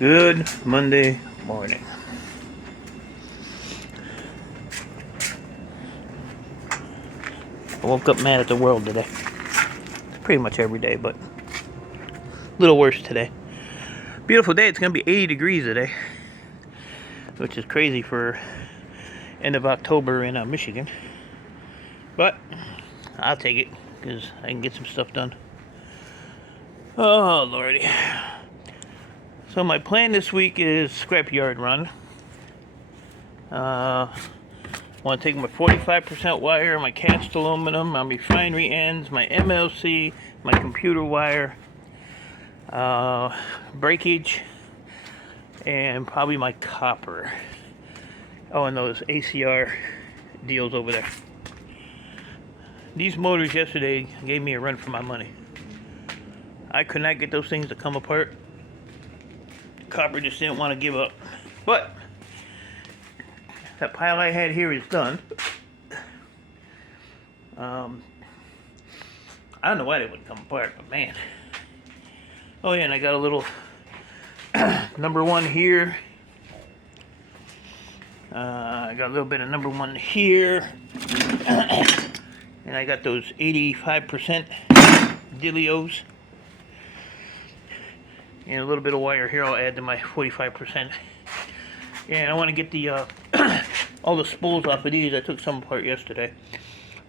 Good Monday morning. I woke up mad at the world today. It's pretty much every day, but a little worse today. Beautiful day. It's going to be 80 degrees today, which is crazy for end of October in Michigan. But I'll take it because I can get some stuff done. Oh, Lordy. So my plan this week is scrapyard run. I want to take my 45% wire, my cast aluminum, my refinery ends, my MLC, my computer wire, breakage, and probably my copper. Oh, and those ACR deals over there. These motors yesterday gave me a run for my money. I could not get those things to come apart. Copper just didn't want to give up. But that pile I had here is done. I don't know why they wouldn't come apart, but man. Oh yeah, and I got a little number one here. I got a little bit of number one here. And I got those 85% Dilios. And a little bit of wire here I'll add to my 45%. And I want to get the all the spools off of these. I took some apart yesterday.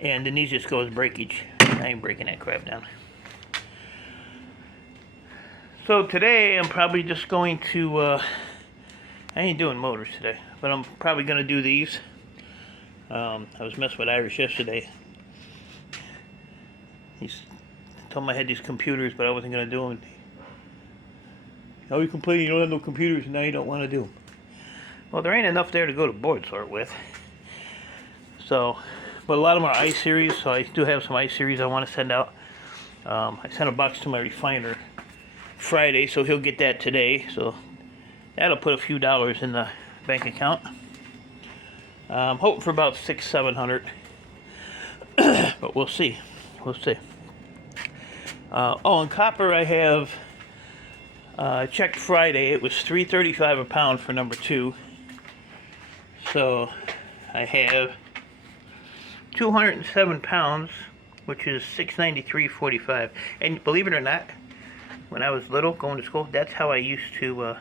And then these just go as breakage. I ain't breaking that crap down. So today I'm probably just going to, I ain't doing motors today, but I'm probably going to do these. I was messing with Irish yesterday. He's told me I had these computers, but I wasn't going to do them. Now you complaining you don't have no computers and now you don't want to do them. Well, there ain't enough there to go to board sort with. So, but a lot of them are I-Series, so I do have some I-Series I want to send out. I sent a box to my refiner Friday, so he'll get that today. So that'll put a few dollars in the bank account. I'm hoping for about $600-700, but we'll see. We'll see. Oh, and copper I have. I checked Friday. It was $3.35 a pound for number 2. So I have 207 pounds, which is $693.45. And believe it or not, when I was little, going to school, that's how I used to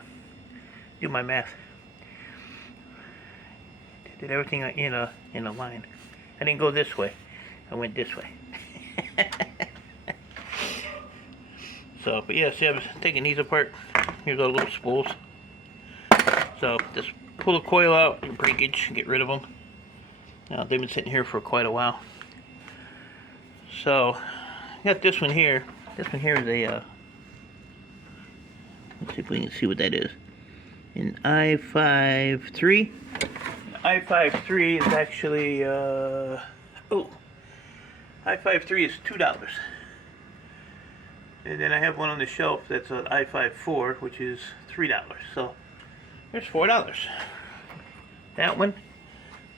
do my math. I did everything in a line. I didn't go this way. I went this way. So, but yeah, see, I was taking these apart. Here's all the little spools. So, just pull the coil out and breakage, get rid of them. Now, they've been sitting here for quite a while. So, got this one here. This one here is a, let's see if we can see what that is. An I-53. I-53 is actually, I-53 is $2. And then I have one on the shelf that's an I-54, which is $3. So there's $4. That one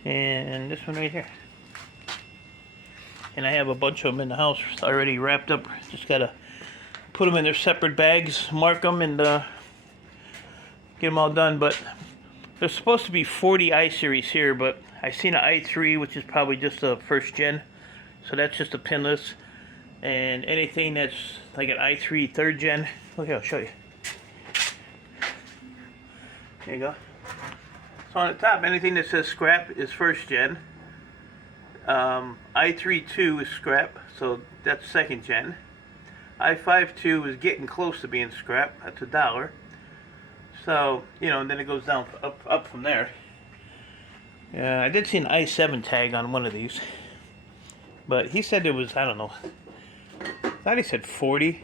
and this one right here. And I have a bunch of them in the house already wrapped up. Just gotta put them in their separate bags, mark them, and get them all done. But there's supposed to be 40 I-Series here, but I've seen an i3, which is probably just a first gen. So that's just a pinless. And anything that's like an i3 third gen, look here, I'll show you. There you go. So on the top, anything that says scrap is first gen. i3-2 is scrap, so that's second gen. i5-2 is getting close to being scrap, that's $1. So, you know, and then it goes down up from there. I did see an i7 tag on one of these, but he said there was, I don't know, I thought he said 40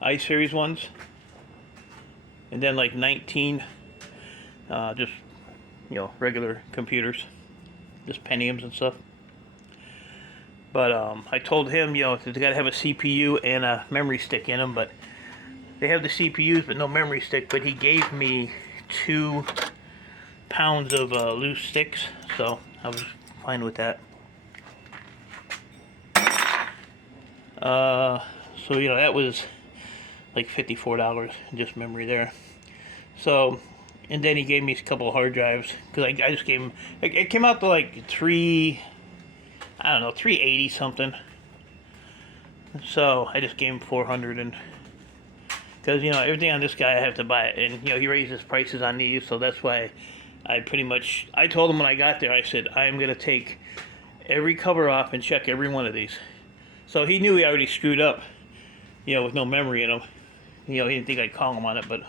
I-Series ones, and then like 19 just, you know, regular computers, just Pentiums and stuff. But I told him, you know, they got to have a CPU and a memory stick in them, but they have the CPUs but no memory stick. But he gave me 2 pounds of loose sticks, so I was fine with that. So, you know, that was like $54, just memory there. So, and then he gave me a couple of hard drives, because I just gave him, it came out to like I don't know, 380 something. So I just gave him 400, and because everything on this guy I have to buy it, and he raises prices on these, so that's why I told him when I got there, I said I am gonna take every cover off and check every one of these. So he knew he already screwed up, with no memory in them. He didn't think I'd call him on it, but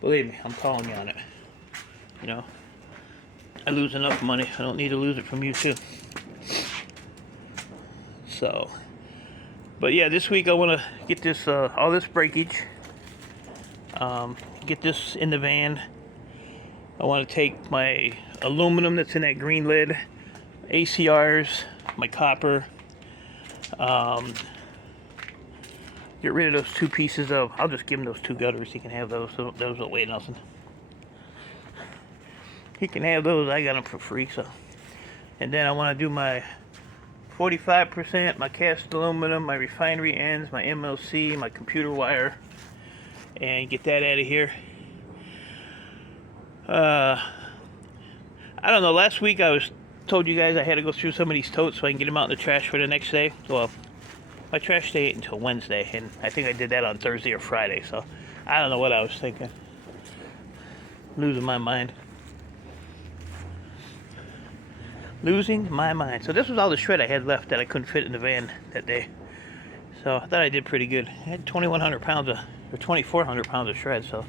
believe me, I'm calling you on it. I lose enough money. I don't need to lose it from you too. So, but yeah, this week I want to get this all this breakage. Get this in the van. I want to take my aluminum that's in that green lid, ACRs, my copper. Get rid of those 2 pieces of. I'll just give him those 2 gutters. He can have those. Those don't weigh nothing. He can have those. I got them for free. So, and then I want to do my 45%, my cast aluminum, my refinery ends, my MLC, my computer wire, and get that out of here. I don't know. Last week I told you guys I had to go through some of these totes so I can get them out in the trash for the next day. Well, my trash day ain't until Wednesday, and I think I did that on Thursday or Friday. So I don't know what I was thinking. Losing my mind. Losing my mind. So this was all the shred I had left that I couldn't fit in the van that day. So I thought I did pretty good. I had 2,100 pounds or 2,400 pounds of shred. So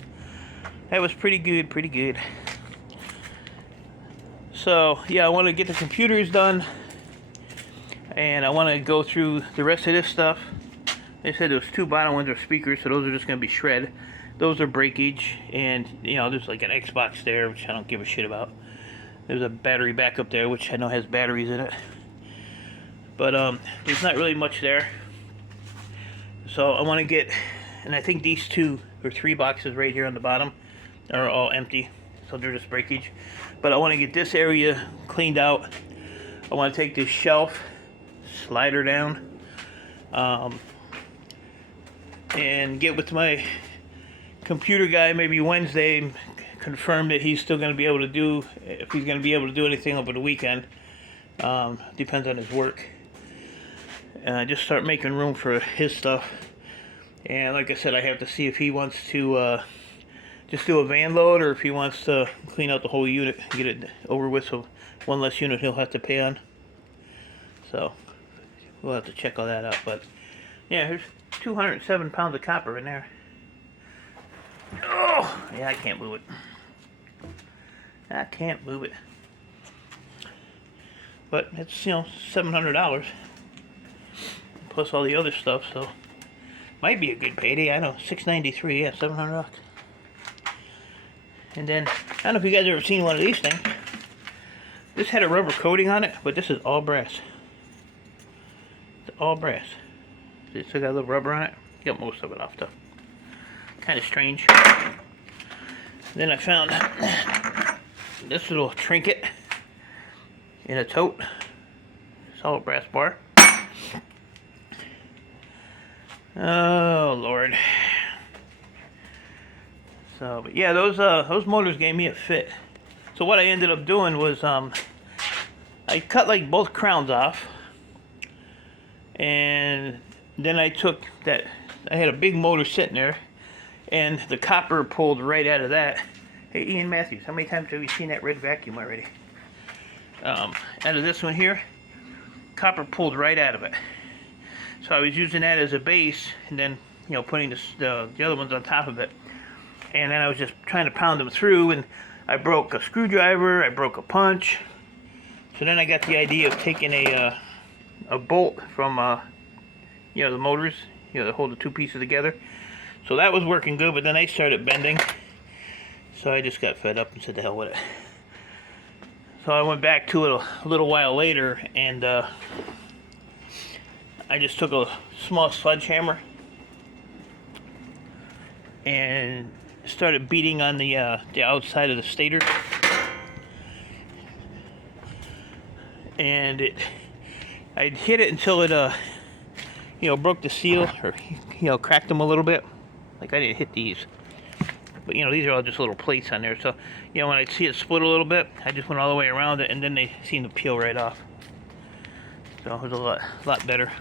that was pretty good, pretty good. So yeah, I want to get the computers done, and I want to go through the rest of this stuff. They said there was 2 bottom ones are speakers, so those are just going to be shred. Those are breakage, and there's like an Xbox there, which I don't give a shit about. There's a battery backup there, which I know has batteries in it. But there's not really much there. So I want to get, and I think these 2 or 3 boxes right here on the bottom are all empty. So they're just breakage. But I want to get this area cleaned out. I want to take this shelf, slide her down, and get with my computer guy maybe Wednesday, confirm that he's still going to be able to do, if he's going to be able to do anything over the weekend. Depends on his work. Just start making room for his stuff. And like I said, I have to see if he wants to just do a van load, or if he wants to clean out the whole unit and get it over with, so one less unit he'll have to pay on. So we'll have to check all that out. But yeah, there's 207 pounds of copper in there. Oh yeah, I can't move it. I can't move it. But it's $700 plus all the other stuff, so might be a good payday. I know, $693, yeah, $700. And then I don't know if you guys ever seen one of these things. This had a rubber coating on it, but this is all brass. It's all brass. It still got a little rubber on it. Got most of it off though. Kind of strange. Then I found this little trinket in a tote. Solid brass bar. Oh Lord. So, but yeah, those motors gave me a fit. So what I ended up doing was I cut like both crowns off, and then I took that. I had a big motor sitting there, and the copper pulled right out of that. Hey, Ian Matthews, how many times have you seen that red vacuum already? Out of this one here, copper pulled right out of it. So I was using that as a base, and then putting the other ones on top of it. And then I was just trying to pound them through, and I broke a screwdriver, I broke a punch. So then I got the idea of taking a bolt from the motors, that hold the 2 pieces together. So that was working good, but then they started bending. So I just got fed up and said the hell with it. So I went back to it a little while later, and I just took a small sledgehammer and started beating on the outside of the stator, and I hit it until it broke the seal, or cracked them a little bit, Like I didn't hit these. But, you know, these are all just little plates on there. So, you know, when I see it split a little bit, I just went all the way around it, and then they seem to peel right off. So it was a lot better.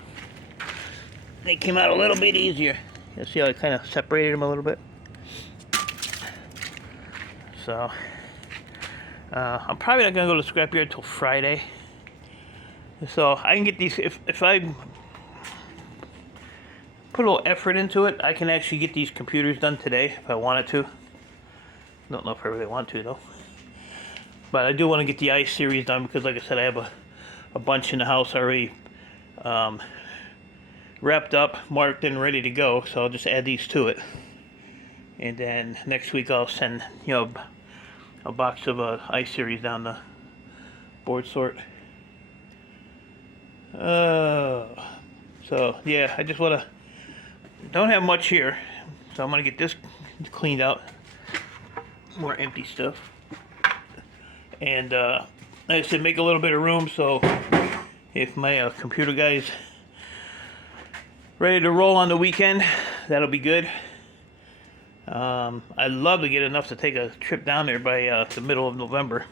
They came out a little bit easier. You see how I kind of separated them a little bit? So, I'm probably not going to go to the scrapyard until Friday. So, I can get these, if I put a little effort into it, I can actually get these computers done today if I wanted to. Don't know if I really want to, though. But I do want to get the I series done because, like I said, I have a bunch in the house already wrapped up, marked, and ready to go. So I'll just add these to it. And then next week I'll send, you know, a box of I series down the board sort. So yeah, I just want to, don't have much here, so I'm going to get this cleaned out. More empty stuff. And like I said, make a little bit of room so if my computer guy's ready to roll on the weekend, that'll be good. I'd love to get enough to take a trip down there by the middle of November.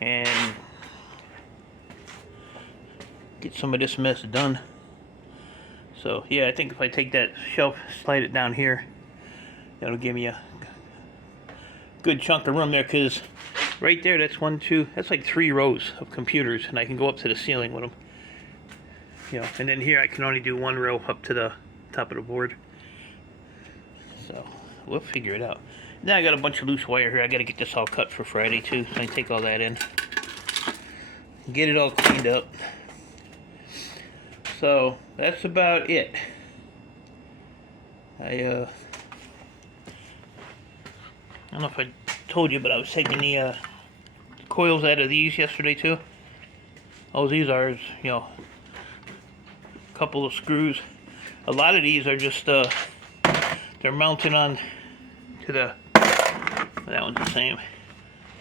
And get some of this mess done. So yeah, I think if I take that shelf, slide it down here, that'll give me a good chunk of room there, because right there, that's that's like 3 rows of computers, and I can go up to the ceiling with them. You know, and then here I can only do 1 row up to the top of the board. So we'll figure it out. Now I got a bunch of loose wire here. I got to get this all cut for Friday too, so I can take all that in, get it all cleaned up. So that's about it. I don't know if I told you, but I was taking the coils out of these yesterday too. All these are is, you know, a couple of screws. A lot of these are just they're mounted on to the, that one's the same.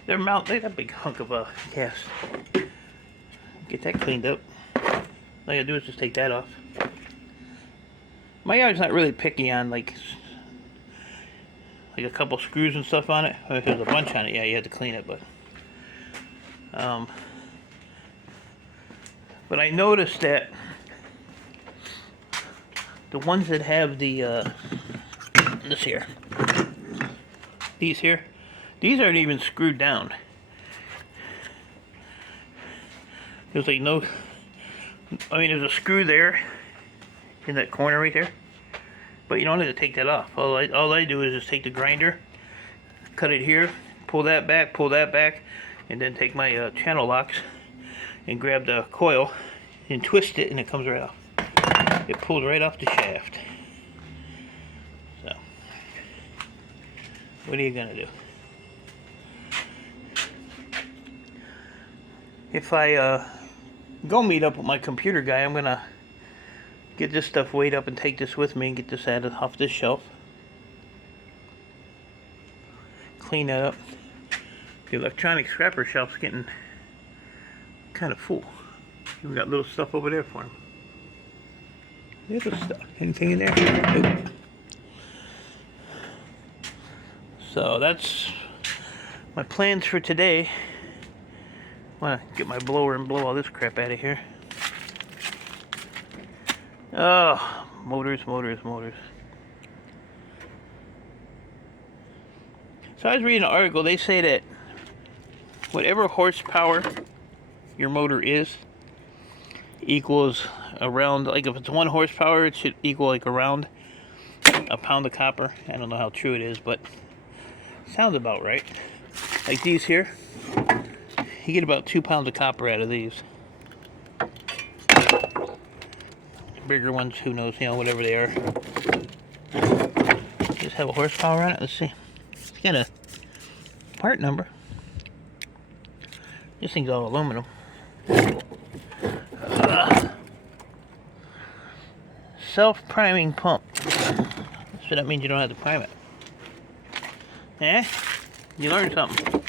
They're mounted, that big hunk of a cast. Get that cleaned up. All you gotta do is just take that off. My yard's not really picky on like a couple screws and stuff on it. If there's a bunch on it, yeah, you have to clean it, but I noticed that the ones that have the these aren't even screwed down. There's like no, I mean, there's a screw there in that corner right there, but you don't have to take that off. All I do is just take the grinder, cut it here, pull that back, and then take my channel locks and grab the coil and twist it, and it comes right off. It pulls right off the shaft. So, what are you gonna do? If I go meet up with my computer guy, I'm gonna get this stuff weighed up and take this with me and get this added off this shelf. Clean that up. The electronic scrapper shelf's getting kind of full. We got little stuff over there for him. Little stuff. Anything in there? Nope. So that's my plans for today. I want to get my blower and blow all this crap out of here. Oh, motors. So I was reading an article. They say that whatever horsepower your motor is equals around, like if it's 1 horsepower, it should equal like around a pound of copper. I don't know how true it is, but it sounds about right. Like these here, you get about 2 pounds of copper out of these. Bigger ones, who knows, you know, whatever they are. Just have a horsepower on it. Let's see. It's got a part number. This thing's all aluminum. Self-priming pump. So that means you don't have to prime it. Eh? You learned something.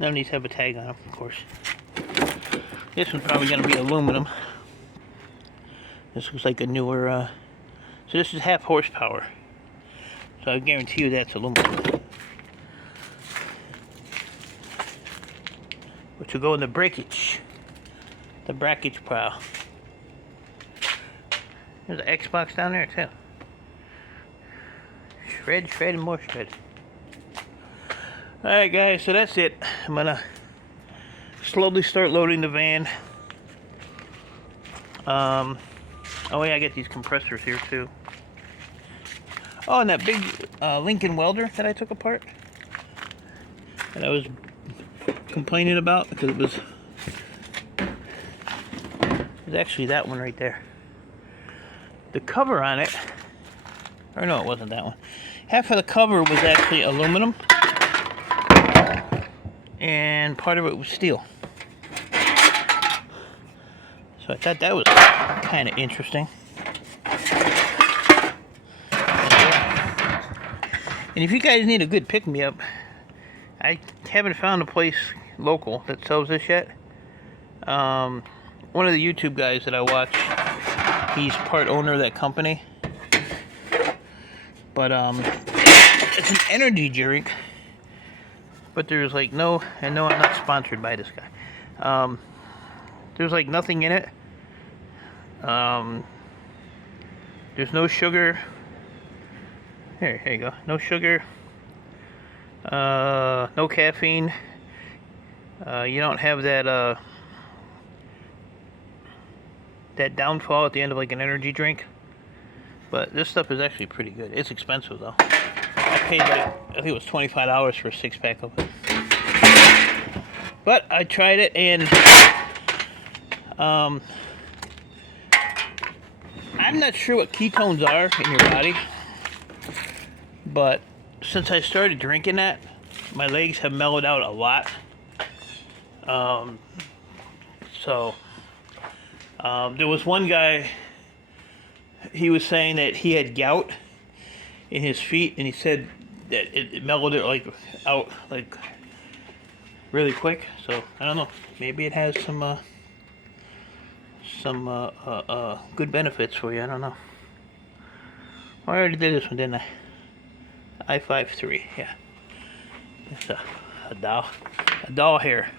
None of these have a tag on them, of course. This one's probably going to be aluminum. This looks like a newer, so this is half horsepower. So I guarantee you that's aluminum. Which will go in the breakage. The brackage pile. There's an Xbox down there too. Shred, shred, and more shred. Alright guys, so that's it. I'm gonna slowly start loading the van. Oh yeah, I get these compressors here too. Oh, and that big Lincoln welder that I took apart. That I was complaining about because it was actually that one right there. The cover on it, or no, it wasn't that one. Half of the cover was actually aluminum, and part of it was steel. So I thought that was kind of interesting. And if you guys need a good pick-me-up, I haven't found a place local that sells this yet. One of the YouTube guys that I watch, he's part owner of that company. But it's an energy drink. But there's like no, and no, I'm not sponsored by this guy. There's like nothing in it. There's no sugar. Here you go. No sugar. No caffeine. You don't have that that downfall at the end of like an energy drink. But this stuff is actually pretty good. It's expensive though. I paid like, I think it was $25 for a 6-pack of it. But I tried it, and I'm not sure what ketones are in your body, but since I started drinking that, my legs have mellowed out a lot. There was one guy, he was saying that he had gout in his feet, and he said that it mellowed it like out like really quick. So I don't know, maybe it has some good benefits for you. I don't know. I already did this one, didn't I? I-53, yeah. It's a doll hair.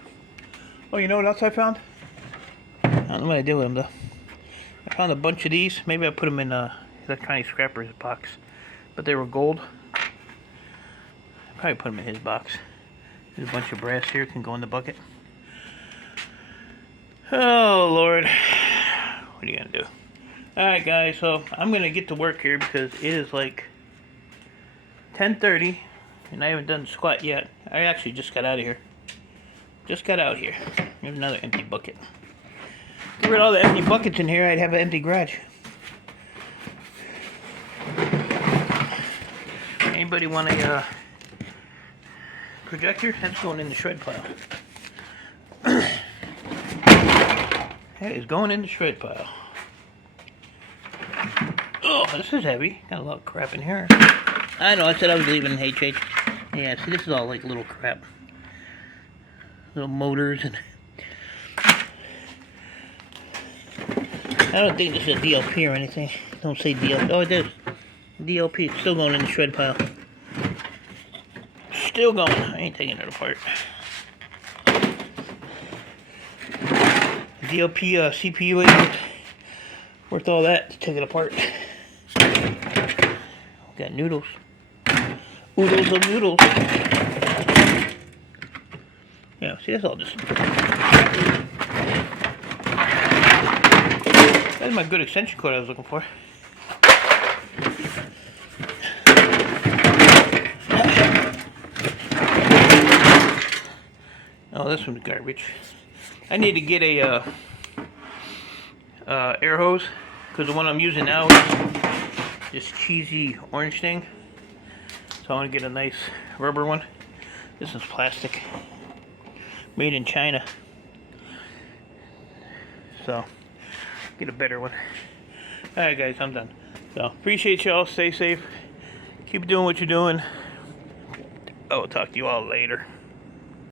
Oh, you know what else I found? I don't know what I did with them though. I found a bunch of these. Maybe I put them in a electronic scrappers box, but they were gold. I probably put them in his box. There's a bunch of brass here, can go in the bucket. Oh Lord, what are you gonna do? Alright guys, so I'm gonna get to work here because it is like 10:30 and I haven't done squat yet. I actually just got out of here. Just got out here. There's another empty bucket. Get rid of all the empty buckets in here, I'd have an empty garage. Anybody want a projector? That's going in the shred pile. That is going in the shred pile. Oh, this is heavy. Got a lot of crap in here. I know, I said I was leaving HH. Yeah, see, this is all like little crap. Little motors and... I don't think this is a DLP or anything. Don't say DLP. Oh, it is. DLP. It's still going in the shred pile. Still going. I ain't taking it apart. DLP CPU ain't worth all that to take it apart. Got noodles. Oodles of noodles. Yeah, see, that's all just... That's my good extension cord I was looking for. Oh, this one's garbage. I need to get a air hose, because the one I'm using now is this cheesy orange thing. So I want to get a nice rubber one. This is plastic, made in China. So get a better one. Alright guys, I'm done. So appreciate y'all. Stay safe. Keep doing what you're doing. I'll talk to you all later.